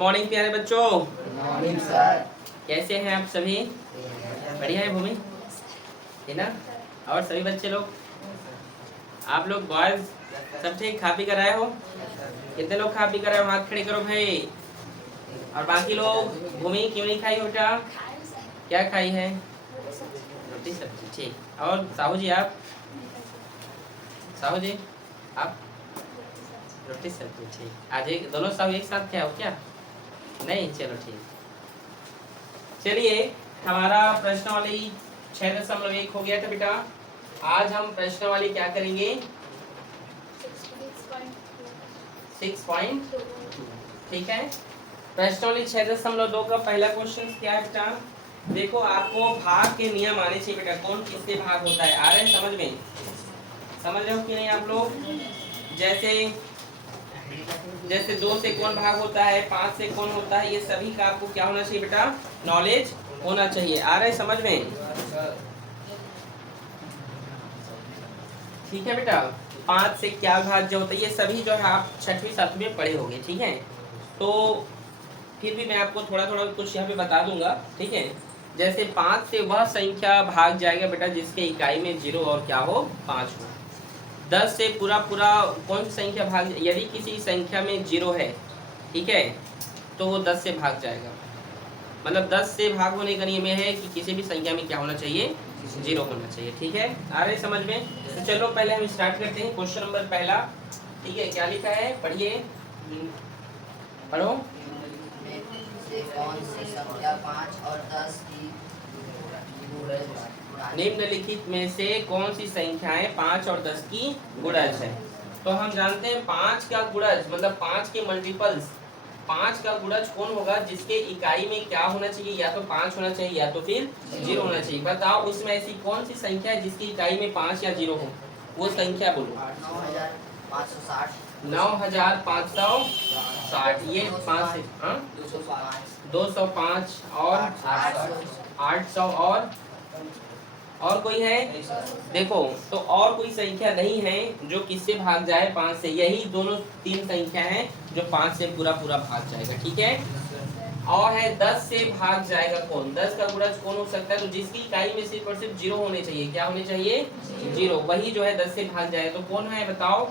Morning प्यारे बच्चों। Morning sir. कैसे हैं आप सभी? बढ़िया है भूमि, है ना? और सभी बच्चे लोग, आप लोग बॉयज सब ठीक? खा पी कर आए हो? कितने लोग खा पी कर आए हो? हाथ खड़े करो भाई। और बाकी लोग, भूमि क्यों नहीं खाई बेटा? क्या खाई है? रोटी सब्जी, ठीक। और साहू जी आप? साहू जी आप? रोटी सब्जी, ठीक। आज एक दोनों साहू एक साथ खाए हो क्या? नहीं, चलो ठीक। चलिए, हमारा प्रश्नावली 6.1 हो गया था बेटा। आज हम प्रश्नावली क्या करेंगे? 6.2, ठीक है। प्रश्नावली 6.2 का पहला क्वेश्चन क्या है बेटा? देखो, आपको भाग के नियम आने चाहिए बेटा। कौन किससे भाग होता है, आ रहे हैं समझ में? समझ रहे हो कि नहीं आप लोग? जैसे 2 से कौन भाग होता है, 5 से कौन होता है, ये सभी का आपको क्या होना चाहिए बेटा? नॉलेज होना चाहिए। आ रहा है समझ में? ठीक है बेटा। 5 से क्या भाज्य होता है, ये सभी जो है आप 6वीं 7वीं में पढ़े होंगे, ठीक है। तो फिर भी मैं आपको थोड़ा थोड़ा कुछ यहाँ पे बता दूंगा, ठीक है। जैसे 5 से वह संख्या भाग जाएगा बेटा जिसके इकाई में 0 और क्या हो, 5 हो। 10 से पूरा पूरा कौन सी संख्या भाग, यदि किसी संख्या में 0 है, ठीक है, तो वो 10 से भाग जाएगा। मतलब 10 से भाग होने का नियम है कि किसी भी संख्या में क्या होना चाहिए, 0 होना चाहिए, ठीक है। आ रहे समझ में? तो चलो पहले हम स्टार्ट करते हैं। क्वेश्चन नंबर पहला, ठीक है, क्या लिखा है, पढ़िए, पढ़ो। कौन सी संख्या 5 और 10 की निम्नलिखित में से कौन सी संख्याएं 5 और 10 की गुणज है? तो हम जानते हैं 5 का गुणज मतलब 5 के मल्टीपल्स, 5 का गुणज कौन होगा जिसके इकाई में क्या होना चाहिए, या तो 5 होना चाहिए या तो फिर 0 होना चाहिए। बताओ उसमें ऐसी कौन सी संख्या है जिसकी इकाई में 5 या 0 हो, वो संख्या बोलो। 9560 9560, ये 5 से 205 और 800 और कोई है? देखो, तो और कोई संख्या नहीं है जो किससे भाग जाए, 5 से। यही दोनों 3 संख्या हैं जो 5 से पूरा पूरा भाग जाएगा, ठीक है। और है 10 से भाग जाएगा कौन, 10 का गुणज कौन हो सकता है, तो जिसकी इकाई में सिर्फ और सिर्फ 0 होने चाहिए। क्या होने चाहिए? 0, वही जो है 10 से भाग जाएगा। तो कौन है बताओ?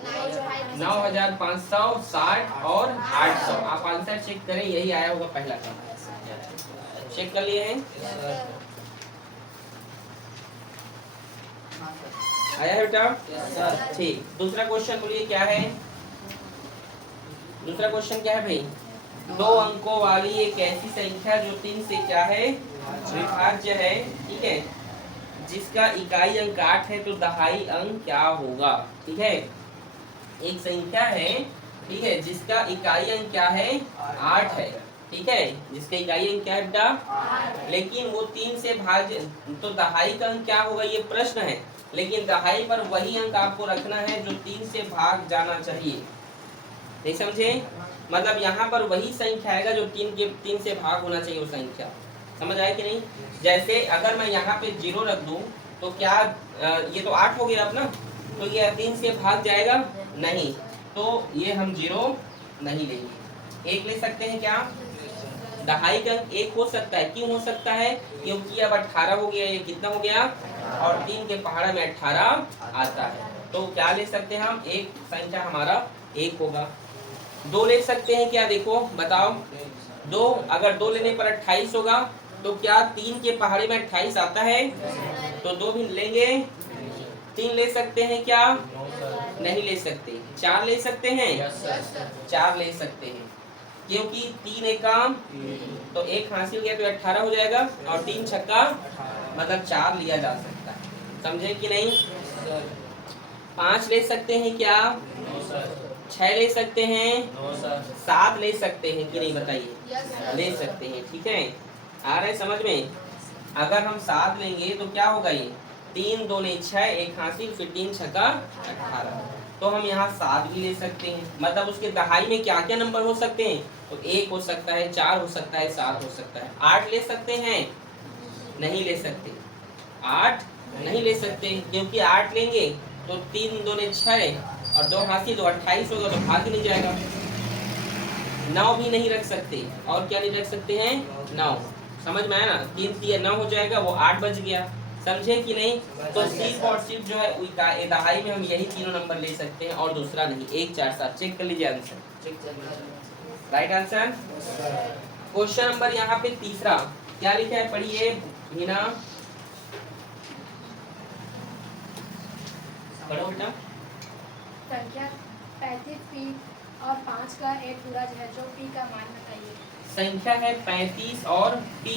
9560 और 800। आप आंसर चेक करें, यही आया होगा पहला का। चेक कर लिए हैं? आया है बेटा? ठीक। दूसरा क्वेश्चन बोलिए क्या है? दूसरा क्वेश्चन क्या है भाई? 2 अंकों वाली एक ऐसी संख्या जो 3 से क्या है, विभाज्य है, ठीक है, जिसका इकाई अंक 8 है, तो दहाई अंक क्या होगा? ठीक है, एक संख्या है, ठीक है, जिसका इकाई अंक क्या है, 8 है, ठीक है, जिसका इकाई अंक क्या है बेटा, लेकिन वो 3 से भाज्य, तो दहाई का अंक क्या होगा, ये प्रश्न है। लेकिन दहाई पर वही अंक आपको रखना है जो 3 से भाग जाना चाहिए। नहीं समझे? मतलब यहाँ पर वही संख्या आएगा जो 3 से भाग होना चाहिए वो संख्या। समझ आया कि नहीं? जैसे अगर मैं यहाँ पे 0 रख दूं तो क्या ये तो 8 हो गया अपना, तो ये 3 से भाग जाएगा? नहीं, तो ये हम 0 नहीं लेंगे। 1 ले सकते हैं क्या? दहाई का अंक 1 हो सकता है। क्यों हो सकता है? क्योंकि अब 18 हो गया, ये कितना हो गया, और 3 के पहाड़ा में 18 आता है। तो क्या ले सकते हैं हम? एक संख्या हमारा 1 होगा। 2 ले सकते हैं क्या? देखो बताओ, 2, अगर 2 लेने पर 28 होगा, तो क्या 3 के पहाड़े में 28 आता है? तो 2 भी लेंगे। 3 ले सकते हैं क्या? नहीं ले सकते। 4 ले सकते हैं? 4 ले सकते हैं, क्योंकि 3 एक काम, तो 1 हासिल गया तो 18 हो जाएगा, और 3 छक्का मतलब 4 लिया जा सकता है। समझे कि नहीं? 5 ले सकते हैं क्या? 6 ले सकते हैं? 7 ले सकते हैं कि नहीं बताइए? ले सकते हैं, ठीक है। आ रहा है समझ में? अगर हम 7 लेंगे तो क्या होगा, ये 3 2 6, 1 हासिल, फिर 3 छक्का 18। तो हम यहाँ 7 भी ले सकते हैं। मतलब उसके दहाई में क्या क्या नंबर हो सकते हैं? तो 1 हो सकता है, 4 हो सकता है, 7 हो सकता है। 8 ले सकते हैं? नहीं ले सकते। 8 नहीं ले सकते, क्योंकि 8 लेंगे तो 3 2 6 और 2 हासिल, तो 28 होगा, तो भाग ही नहीं जाएगा। 9 भी नहीं रख सकते। और क्या नहीं रख सकते हैं? 9। समझ में आया ना? 3 3 9 हो जाएगा, वो 8 बच गया। समझे कि नहीं? तो सिर्फ और सिर्फ जो है दहाई में हम यही तीनों नंबर ले सकते हैं और दूसरा नहीं। 1 4 7 चेक कर लीजिए answer. Right answer. Question number यहाँ पे तीसरा क्या लिखा है, पढ़िए मीना, पढ़ो बेटा। संख्या 35 पी और 5 का एक गुणज है जो पी का मान बताइए। संख्या है 35 और p,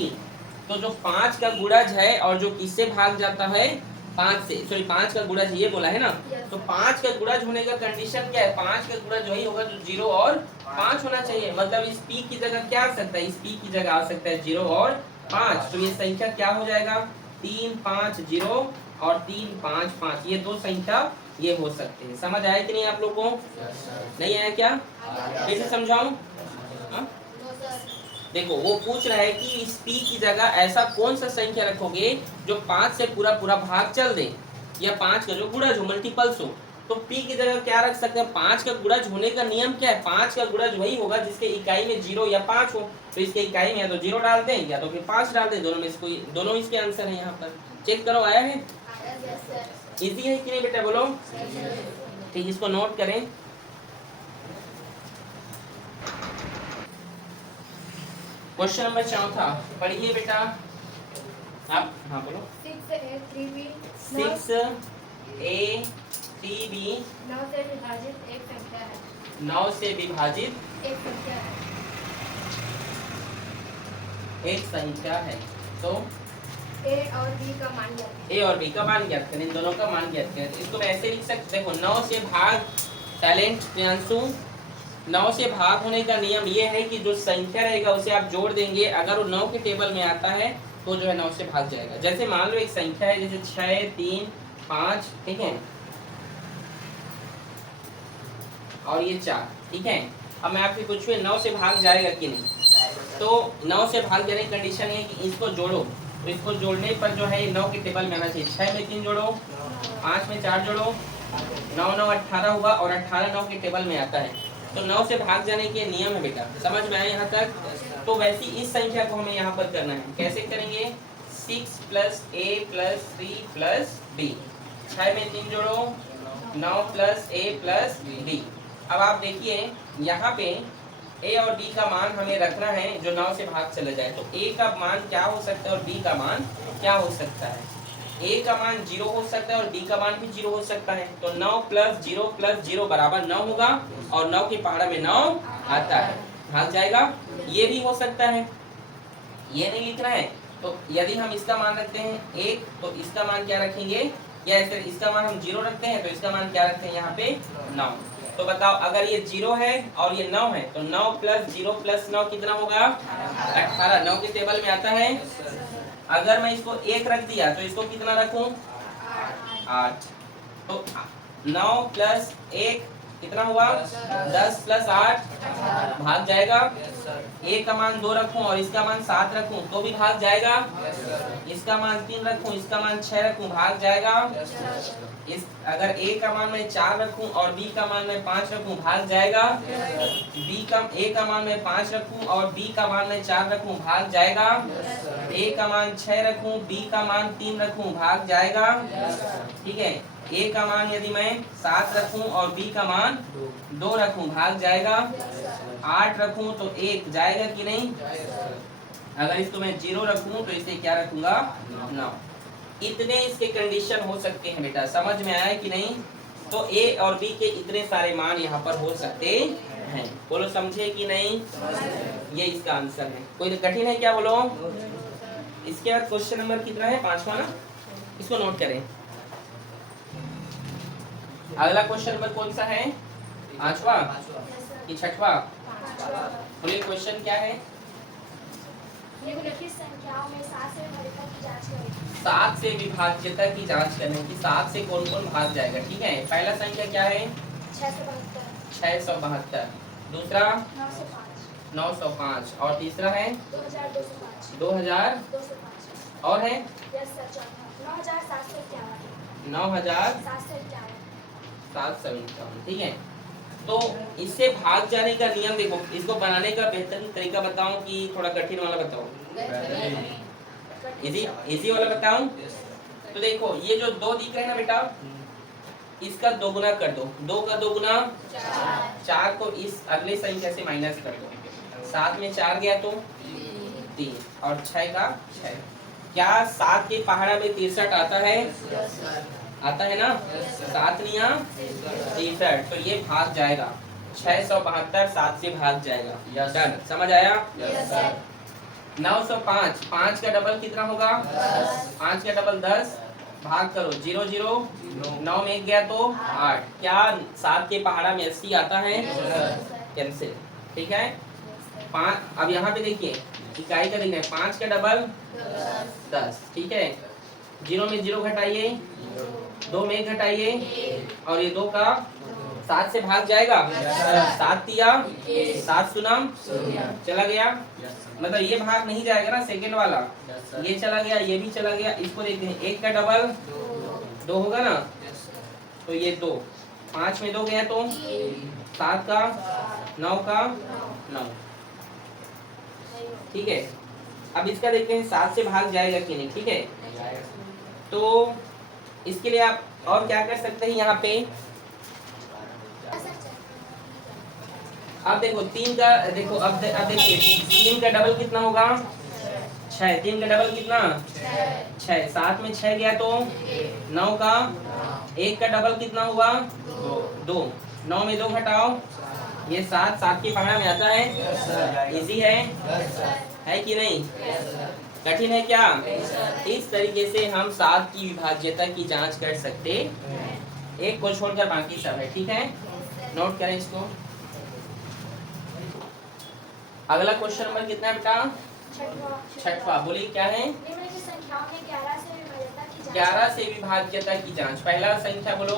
तो जो 5 का गुणज है और जो किससे भाग जाता है? 5 से। सॉरी 5 का गुणज ये बोला है ना, तो 5 का गुणज होने का कंडीशन क्या है? 5 का गुणज वही होगा जो 0 और 5 होना चाहिए। मतलब इस p की जगह क्या आ सकता है? इस p की जगह आ सकता है 0 और 5। तो ये संख्या क्या हो जाएगा? 3 5 0 और 3 5 5। ये दो संख्या ये हो सकते हैं। समझ आया कि नहीं आप लोगों को? नहीं आया क्या? कैसे समझाऊं? हाँ? देखो वो पूछ रहा है कि इस p की जगह ऐसा कौन सा संख्या रखोगे जो 5 से पूरा पूरा भाग चल दे, या 5 का जो गुणज हो, मल्टीपल्स हो। तो p की जगह क्या रख सकते हैं? 5 का गुणज होने का नियम क्या है? 5 का गुणज वही होगा जिसके इकाई में 0 या 5 हो। तो इसके इकाई में या तो 0 डाल दें या तो फिर 5 डाल दें। दोनों में से कोई, दोनों इसके आंसर है। यहाँ पर चेक करो, आया है? इजी है कि नहीं बेटा, बोलो। ठीक, इसको नोट करें। क्वेश्चन नंबर 4 पढ़िए बेटा आप। हाँ बोलो। 6a 3b 6a 3b 9 से विभाजित एक संख्या है। 9 से विभाजित एक संख्या है। एक संख्या है। तो a और b का मान ज्ञात a और b का मान ज्ञात करें, इन दोनों का मान ज्ञात करें। इसको मैं ऐसे लिख सकते, देखो 9 से भाग, टैलेंट प्रियांशु, 9 से भाग होने का नियम ये है कि जो संख्या रहेगा उसे आप जोड़ देंगे। अगर वो 9 के टेबल में आता है तो जो है 9 से भाग जाएगा। जैसे मान लो एक संख्या है, जैसे 6 3 5, ठीक है, और ये 4, ठीक है। अब मैं आपसे पूछूं 9 से भाग जाएगा कि नहीं? तो 9 से भाग जाने की कंडीशन है कि इसको जोड़ो। तो इसको जोड़ने पर जो है 9 के टेबल में आना चाहिए। 6 में 3 जोड़ो, 5 में 4 जोड़ो, 9 9 18 हुआ, और 18 9 के टेबल में आता है। तो 9 से भाग जाने के नियम है बेटा। समझ में आया यहाँ तक? तो वैसी इस संख्या को हमें यहाँ पर करना है। कैसे करेंगे? 6 + a + 3 + b। 6 में 3 जोड़ो, 9 + a + b। अब आप देखिए यहाँ पे a और b का मान हमें रखना है जो 9 से भाग चले जाए। तो a का मान क्या हो सकता है और b का मान क्या हो सकता है? a का मान 0 हो सकता है और b का मान भी 0 हो सकता है। तो 9 + 0 + 0 बराबर 9 होगा, और 9 की पहाड़ा में 9 आता है, भाग जाएगा। ये भी हो सकता है, ये नहीं लिखना है। तो यदि हम इसका मान रखते हैं 1, तो इसका मान क्या रखेंगे? या ऐसे इसका मान हम 0 रखते हैं तो इसका मान क्या रखते हैं यहाँ पे? 9। तो बताओ अगर ये 0 है और ये 9 है तो 9 + 0 + 9 कितना होगा? 18। 9 के टेबल में आता है। अगर मैं इसको 1 रख दिया तो इसको कितना रखूं? 8। तो 9 + 1 कितना हुआ? 10 + 8 भाग जाएगा। a का मान 2 रखूं और इसका मान 7 रखूं तो भी भाग जाएगा। इसका मान 3 रखूं, इसका मान 6 रखूं, भाग जाएगा। इस अगर a का मान मैं 4 रखूं और b का मान मैं 5 रखूं, भाग जाएगा। a का मान मैं 5 रखूं और b का मान मैं 4 रखूं, भाग जाएगा। a का मान 6 रखूं, b का मान 3 रखूं, भाग जाएगा। ठीक है, a का मान यदि मैं 7 रखूं और b का मान 2 रखूं, भाग जाएगा। 8 रखूं तो 1 जाएगा कि नहीं? अगर इसको मैं 0 रखूं तो इसे क्या रखूंगा? 9। इतने इसके कंडीशन हो सकते हैं बेटा। समझ में आया कि नहीं? तो a और b के इतने सारे मान यहाँ पर हो सकते हैं। बोलो समझे कि नहीं? ये इसका आंसर है। कोई कठिन है क्या? बोलो। इसके बाद क्वेश्चन नंबर कितना है? 5वां ना? इसको नोट करें। अगला क्वेश्चन नंबर कौन सा है? 5वां कि 6वां? बोलिए क्वेश्चन क्या है? निम्नलिखित संख्याओं में 7 से विभाज्यता की जांच करें। 7 से विभाज्यता की जांच करने की 7 से कौन कौन भाग जाएगा। ठीक है, पहला संख्या क्या है? 672। दूसरा 905 और तीसरा है 2000 और है 9751। ठीक है, तो इससे भाग जाने का नियम देखो, इसको बनाने का बेहतरीन तरीका बताऊं कि थोड़ा कठिन वाला बताऊं? इजी इजी वाला बताऊं? तो देखो ये जो 2 दिख रहे हैं ना बेटा, इसका दोगुना कर दो। 2 का दोगुना 4 को इस अगले संख्या से माइनस कर दो। 7 में 4 गया तो 3 और 6 का 6। क्या 7 के पहाड़ा में 63 आता है? आता है ना? 7 निया 63, तो ये भाग जाएगा 672 7 से भाग जाएगा। डन, समझ आया? 905 5 का डबल कितना होगा? 5 का डबल 10, भाग करो 0 0, 9 में 1 गया तो 8। क्या 7 के पहाड़ा में 80 आता है? कैंसिल। ठीक है, 5। अब यहाँ पे देखिए इकाई का देखना है, 5 का डबल 10। ठीक है, 0 में 0 घटाइए, 2 में 1 घटाइए, और ये 2 का 7 से भाग जाएगा। 7 तिया 7 सुनम चला गया, मतलब ये भाग नहीं जाएगा ना सेकंड वाला, ये चला गया, ये भी चला गया। इसको देखते हैं, 1 का डबल 2 होगा ना, तो ये 2, 5 में 2 गया तो 7 का 9 का 9। ठीक है, अब इसका देखते हैं 7 से भाग जाएगा कि नहीं। ठीक है, तो इसके लिए आप और क्या कर सकते हैं यहाँ पे, अब देखो 3 का देखो, अब देखिए 3 का डबल कितना होगा? 6। 3 का डबल कितना? 6। 7 में 6 गया तो 9 का 1 का डबल कितना हुआ? 2। 9 में 2 घटाओ, ये 7 7 के पहाड़ा में आता है। इजी है कि नहीं? कठिन है क्या? इस तरीके से हम 7 की विभाज्यता की जांच कर सकते, एक को छोड़कर बाकी सब है। ठीक है, नोट करें इसको। अगला क्वेश्चन नंबर कितना है बेटा? छठवा। बोलिए क्या है? 11 से विभाज्यता की जांच। पहला संख्या बोलो।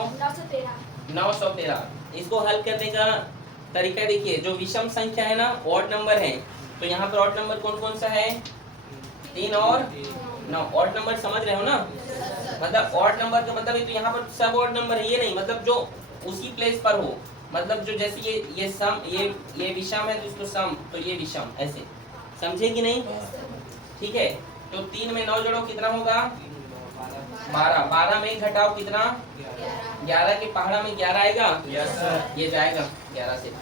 913। इसको हल करने का तरीका देखिए, जो विषम संख्या है ना, ऑड नंबर है, तो यहाँ पर ऑड नंबर कौन कौन सा है? 3 और 9। ऑड नंबर समझ रहे हो ना? मतलब ऑड नंबर का मतलब है तो यहाँ पर सब ऑड नंबर है, ये नहीं मतलब जो उसी प्लेस पर हो, मतलब जो जैसे ये सम, ये विषम है तो इसको सम, तो ये विषम, ऐसे समझे कि नहीं? ठीक है, तो 3 में 9 जोड़ो कितना होगा? 12। 12 में 1 घटाओ कितना? 11 के पहाड़ा में 11 आएगा। ये जाएगा 11 से।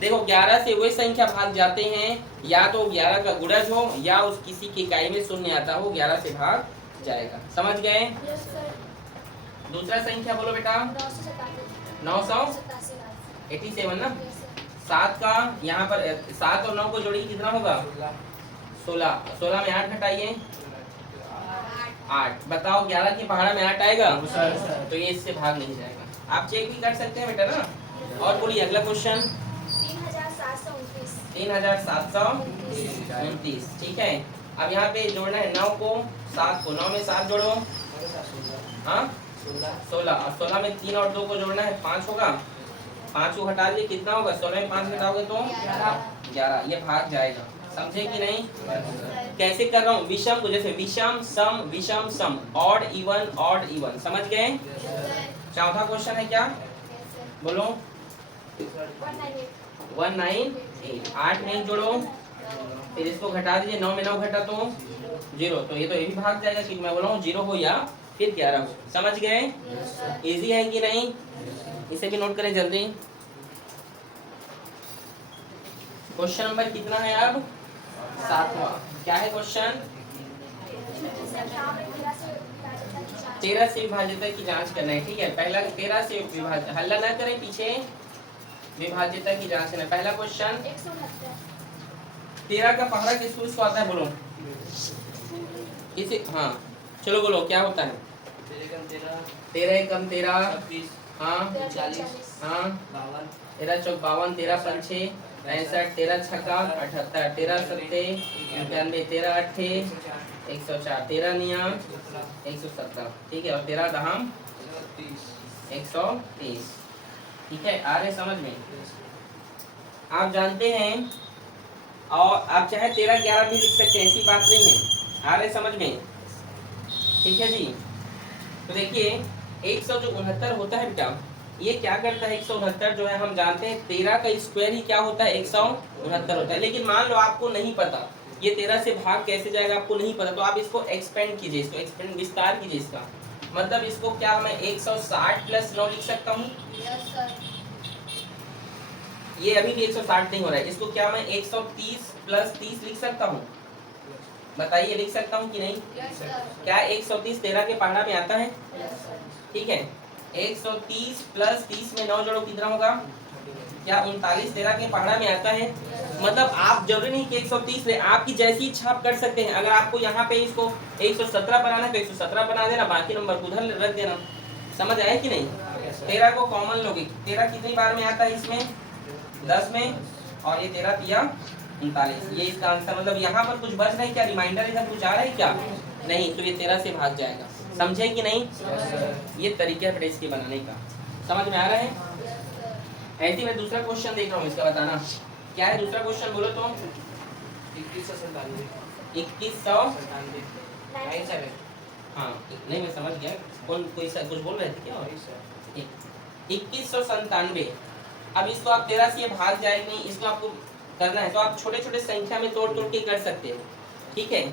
देखो 11 से वे संख्या भाग जाते हैं या तो 11 का गुणज हो या उस किसी की इकाई में शून्य आता हो, 11 से भाग जाएगा। समझ गए? दूसरा संख्या बोलो बेटा। 987 ना। 7 का यहाँ पर 7 और 9 को जोड़िए कितना होगा? 16। 16 में 8 घटाइए, 8। बताओ 11 के पहाड़ा में 8 आएगा, तो ये इससे भाग नहीं जाएगा। आप चेक भी कर सकते हैं बेटा ना। और बोलिए अगला क्वेश्चन। 3729। ठीक है, अब यहाँ पे जोड़ना है 9 को 7 को। 9 में 7 जोड़ो, हाँ 16। और 16 में 3 और 2 को जोड़ना है, 5 होगा। 5 को हटा दिए कितना होगा? 16 में 5 घटाओगे तो 11। ये भाग जाएगा। समझे कि नहीं? कैसे कर रहा हूँ? विषम को जैसे विषम सम, ऑड इवन। समझ गए? चौथा क्वेश्चन है क्या? बोलो। 198। 8 में 1 जोड़ो, फिर इसको घटा दीजिए। 9 में 9 घटा तो 0, तो ये तो ये भी भाग जाएगा कि मैं बोला हूँ 0 हो या फिर 11 हो। समझ गए? इजी है कि नहीं? इसे भी नोट करें जल्दी। क्वेश्चन नंबर कितना है अब? 7वां। क्या है क्वेश्चन? 13 से विभाज्यता की जांच करना है। ठीक है, पहला 13 से विभाज्य, हल्ला ना करें पीछे, विभाज्यता की जांच करना है। पहला क्वेश्चन 13 का पहाड़ा किसको आता है? बोलो किसी, हाँ चलो बोलो क्या होता है? 13 एकम 13, हाँ 40, हाँ 13 चौक 52, 13 पंचे 65, 13 छक्का 78, 13 सत्ते 91, 13 अट्ठे 104, 13 निया 117। ठीक है, और 13 दहम 130। ठीक है, आ रहे समझ में? आप जानते हैं, और आप चाहे 13 11 भी लिख सकते हैं, ऐसी बात नहीं है। आ रहे समझ में? ठीक है जी। तो देखिए 169 होता है बेटा, ये क्या करता है 169 जो है हम जानते हैं 13 का स्क्वायर ही क्या होता है 169 होता है। लेकिन मान लो आपको नहीं पता ये 13 से भाग कैसे जाएगा, आपको नहीं पता, तो आप इसको एक्सपेंड कीजिए, इसको एक्सपेंड विस्तार कीजिए इसका। मतलब इसको क्या मैं 160 प्लस 9 लिख सकता हूँ? Yes sir. ये अभी भी 160 नहीं हो रहा है, इसको क्या मैं 130 प्लस 30 लिख सकता हूँ? बताइए लिख सकता हूँ कि नहीं? Yes sir. क्या 130 13 के पहाड़ा में आता है? Yes sir. ठीक है, 130 प्लस 30 में 9 जोड़ो कितना होगा? क्या 39 13 के पहाड़ा में आता है? मतलब आप जरूरी नहीं कि 130 ले, आपकी जैसी इच्छा आप कर सकते हैं। अगर आपको यहाँ पे इसको 117 बनाना है तो 117 बना देना, बाकी नंबर को उधर रख देना। समझ आया कि नहीं? 13 को कॉमन लोगे, 13 कितनी बार में आता है इसमें? 10 में, और ये 13 तिया 39, ये इसका आंसर। मतलब यहाँ पर कुछ बच रहा है क्या? रिमाइंडर इधर कुछ आ रहा है क्या? नहीं, तो ये 13 से भाग जाएगा। समझे कि नहीं? ये तरीका है इसके बनाने का। समझ में आ रहा है? ऐसे मैं दूसरा क्वेश्चन देख रहा हूँ, इसका बताना क्या है दूसरा क्वेश्चन, बोलो तो। 2197 हाँ नहीं मैं समझ गया, कौन कोई कुछ बोल रहे थे क्या? 2197। अब इसको आप 13 से भाग जाएगी नहीं, इसको आपको करना है तो आप छोटे छोटे संख्या में तोड़ तोड़ के कर सकते हो। ठीक है,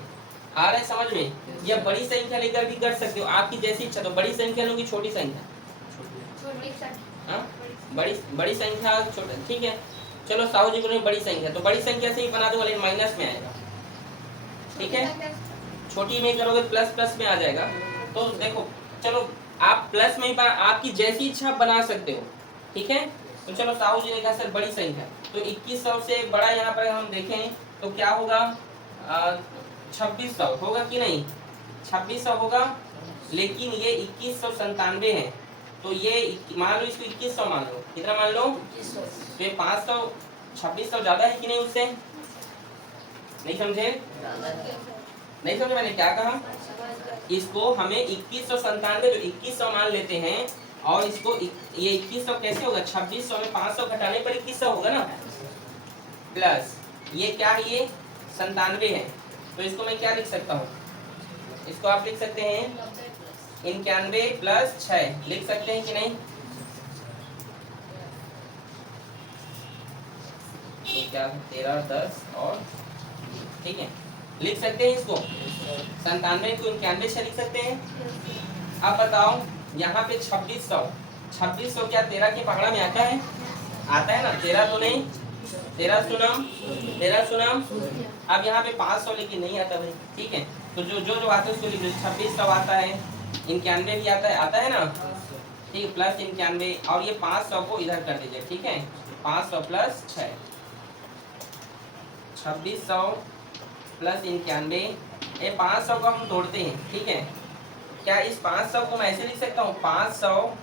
आ रहा है समझ में? या बड़ी संख्या लेकर भी कर सकते हो, आपकी जैसी इच्छा। तो बड़ी संख्या लोगी, छोटी संख्या? हाँ बड़ी संख्या छोटा, ठीक है। चलो साहू जी बोले बड़ी संख्या, तो बड़ी संख्या से ही बना दो, लेकिन माइनस में आएगा। ठीक है, छोटी में करोगे प्लस प्लस में आ जाएगा। तो देखो चलो आप प्लस में ही आपकी जैसी इच्छा बना सकते हो। ठीक है, तो चलो साहू जी ने कहा सर बड़ी संख्या, तो 2100 से बड़ा यहाँ पर हम देखें तो क्या होगा? 2600 होगा कि नहीं? 2600 होगा, लेकिन ये 2197 है, तो ये मान लो इसको 2100 मान लो। कितना मान लो? तो ये 500 2600 ज्यादा है कि नहीं उससे? नहीं समझे? नहीं समझे मैंने क्या कहा? इसको हमें 2197 तो 2100 मान लेते हैं, और इसको ये 2100 कैसे होगा? 2600 में 500 घटाने पर 2100 होगा ना, प्लस ये क्या है? ये 97 है, तो इसको मैं क्या लिख सकता हूँ? इसको आप लिख सकते हैं 91 प्लस 6 लिख सकते हैं कि नहीं? ये क्या 13 10 और ठीक है, लिख सकते हैं इसको 97 को 91 से लिख सकते हैं। अब बताओ यहाँ पे 2600 क्या 13 के पहाड़ा में आता है? आता है ना, 13 तो नहीं, 13 सुनाम। अब यहाँ पे 500 लेकिन नहीं आता भाई। ठीक है, तो जो आता है उसको लिख दो। 2600 आता है, 91 भी आता है ना, ठीक है, प्लस 91, और ये 500 को इधर कर दीजिए। ठीक है, 500 प्लस 6, 2600 प्लस 91, ये 500 को हम तोड़ते हैं। ठीक है, क्या इस 500 को मैं ऐसे लिख सकता हूँ? 500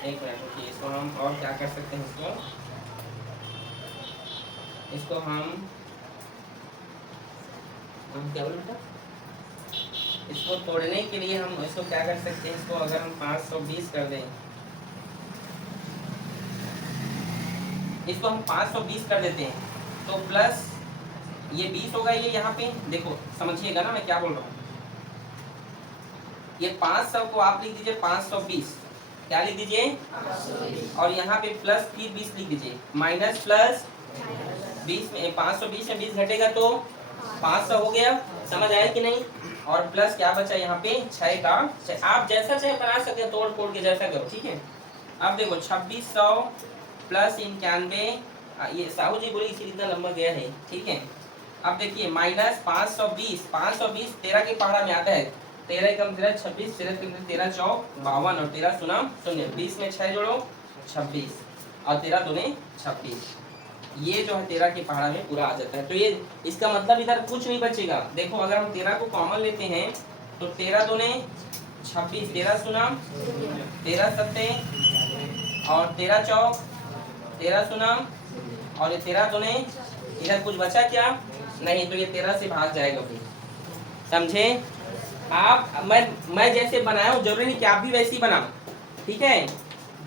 एक मिनट रुकिए, इसको हम और क्या कर सकते हैं? इसको हम क्या बोले बेटा? इसको तोड़ने के लिए हम इसको क्या कर सकते हैं? इसको अगर हम 520 कर दें, इसको हम 520 कर देते हैं, तो प्लस ये 20 होगा। ये यहाँ पे देखो समझिएगा ना मैं क्या बोल रहा हूँ। ये 500 को आप लिख दीजिए 520, क्या लिख दीजिए? और यहाँ पे प्लस फिर 20 लिख दीजिए, माइनस प्लस 20 में 520 में 20 घटेगा तो 500 हो गया। समझ आया कि नहीं? और प्लस क्या बचा यहाँ पे? 6 का 6। आप जैसा चाहे बना सकते हैं, तोड़ फोड़ के जैसा करो। ठीक है, अब देखो 2600 प्लस 91, ये साहू जी बोले इसीलिए इतना लंबा गया है। ठीक है, अब देखिए माइनस 520 13 के पहाड़ा में आता है। 13 कम 13 26, 13 चौक 52, और 13 सुना 0, 20 में 6 जोड़ो 26, और 13 दूने 26। ये जो है 13 के पहाड़ा में पूरा आ जाता है। तो ये इसका मतलब इधर कुछ नहीं बचेगा। देखो अगर हम 13 को कॉमन लेते हैं तो 13 दूने 26, 13 सुना 13 सत्ते, और 13 चौक 13 सुना, और ये 13 दूने, इधर कुछ बचा क्या? नहीं, तो ये 13 से भाग जाएगा फिर। समझे? आप मैं जैसे बनाया हूँ, जरूरी नहीं कि आप भी वैसी बनाओ। ठीक है,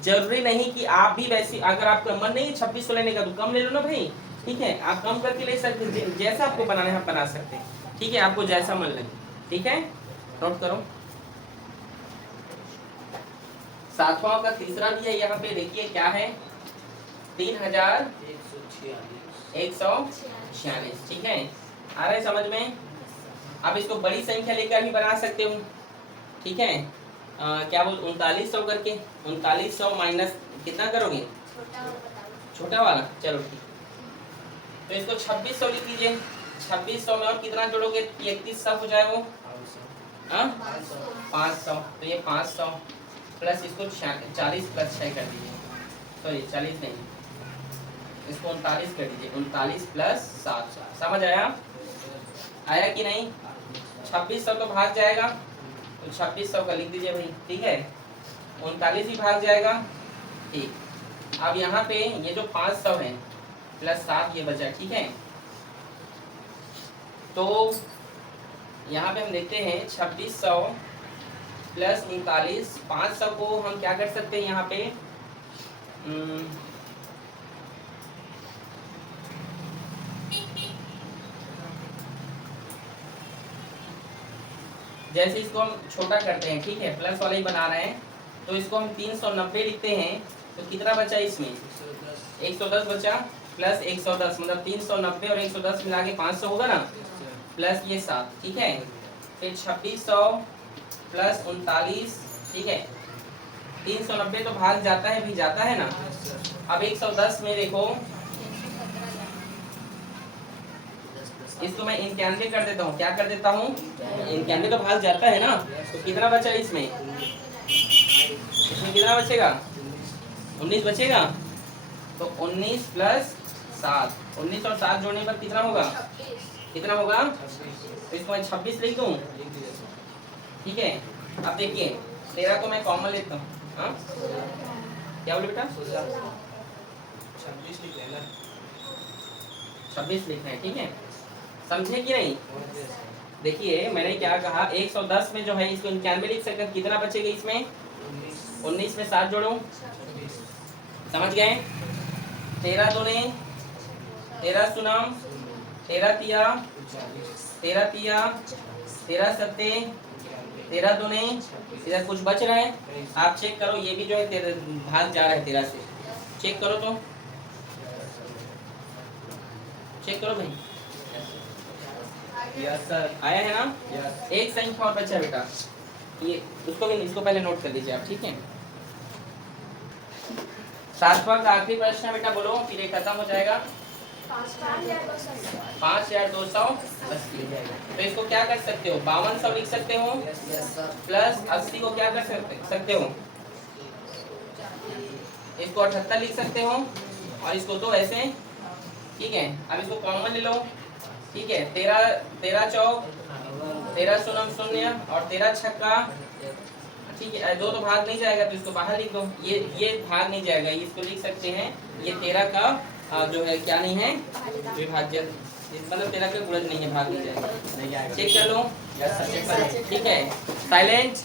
जरूरी नहीं कि आप भी वैसी, अगर आपका मन नहीं 2600 लेने का तो कम ले लो ना भाई। ठीक है, आप कम करके ले सकते, जैसा आपको बनाना है आप बना सकते हैं। ठीक है, आपको जैसा मन लगे। ठीक है, नोट करो। सातवां का तीसरा भी है, यहाँ पे देखिए क्या है, 3146, ठीक है। आ रहा है समझ में? आप इसको बड़ी संख्या लेकर भी बना सकते हो, ठीक है। क्या बोल 3900 करके, 3900 माइनस कितना करोगे, छोटा वाला, चलो ठीक। तो इसको 2600 लिख लीजिए। 2600 में और कितना जोड़ोगे, 3100 हो जाए वो, हाँ 500, तो ये 500 प्लस इसको 40 प्लस 6 कर दीजिए, सॉरी 40 नहीं, इसको 39 कर दीजिए, 39 प्लस 7। समझ आया? आया कि नहीं? 2600 तो भाग जाएगा, तो 2600 का लिख दीजिए भाई, ठीक है। 39 भी भाग जाएगा, ठीक। अब यहाँ पे ये जो 500 है प्लस 7 ये बचा, ठीक है। तो यहाँ पे हम देखते हैं 2600 प्लस 39, 500 को हम क्या कर सकते हैं यहाँ पे, जैसे इसको हम छोटा करते हैं, ठीक है, प्लस वाला ही बना रहे हैं, तो इसको हम 390 लिखते हैं, तो कितना बचा इसमें, 110 बचा, प्लस 110 मतलब 390 और 110 मिला के 500 होगा ना, प्लस ये 7, ठीक है। फिर 2600 प्लस 39, ठीक है। 390 तो भाग जाता है भी, जाता है ना। अब 110 में देखो, इसको मैं 91 कर देता हूँ, क्या कर देता हूँ, 91 तो भाग जाता है ना, तो कितना बचा इसमें, इसमें कितना बचेगा, 19 बचेगा। तो 19 प्लस 7, 19 और 7 जोड़ने पर कितना होगा, कितना होगा, तो इसको मैं 26 लिख दूँ, ठीक है। अब देखिए 13 को मैं कॉमन लेता हूँ, हाँ क्या बोले बेटा, 26 लिखना है, ठीक है। समझे कि नहीं? देखिए मैंने क्या कहा, 110 में जो है इसको 91 लिख सकते, कितना बचेगा इसमें, 19 में 7 जोड़ो, समझ गए। 13 दूने 13 सुनम, 13 तिया 13 तिया 13 सत्ते 13 दूने, इधर कुछ बच रहा है, आप चेक करो, ये भी जो है भाग जा रहा है 13 से, चेक करो, तो चेक करो भाई, यस सर, आया है ना। yes. एक संख्या और बचा बेटा, ये उसको भी, इसको पहले नोट कर लीजिए आप, ठीक है। 7वां का आखिरी प्रश्न है बेटा, बोलो, फिर ये खत्म हो जाएगा। 5280 तो इसको क्या कर सकते हो, 5200 लिख सकते हो, प्लस 80 को क्या कर सकते हो, इसको 78 लिख सकते हो, और इसको तो ऐसे, ठीक है। अब इसको कॉमन ले लो, ठीक है। 13 चौक 13 शून्य शून्य और 13 छक्का, ठीक है। दो तो भाग नहीं जाएगा, तो इसको बाहर लिख दो, ये भाग नहीं जाएगा, इसको लिख सकते हैं, ये 13 का जो है क्या नहीं है, विभाज्य, मतलब 13 का गुणज नहीं है, भाग नहीं जाएगा, चेक कर लो, ठीक है। साइलेंट।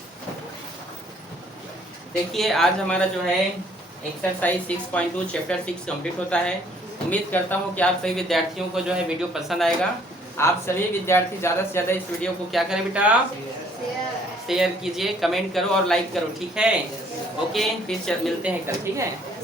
देखिए आज हमारा जो है एक्सरसाइज 6.2 चैप्टर 6 कंप्लीट होता है। उम्मीद करता हूँ कि आप सभी विद्यार्थियों को जो है वीडियो पसंद आएगा। आप सभी विद्यार्थी ज़्यादा से ज़्यादा इस वीडियो को क्या करें बेटा, शेयर कीजिए, कमेंट करो और लाइक करो, ठीक है। ओके, फिर मिलते हैं कल, ठीक है।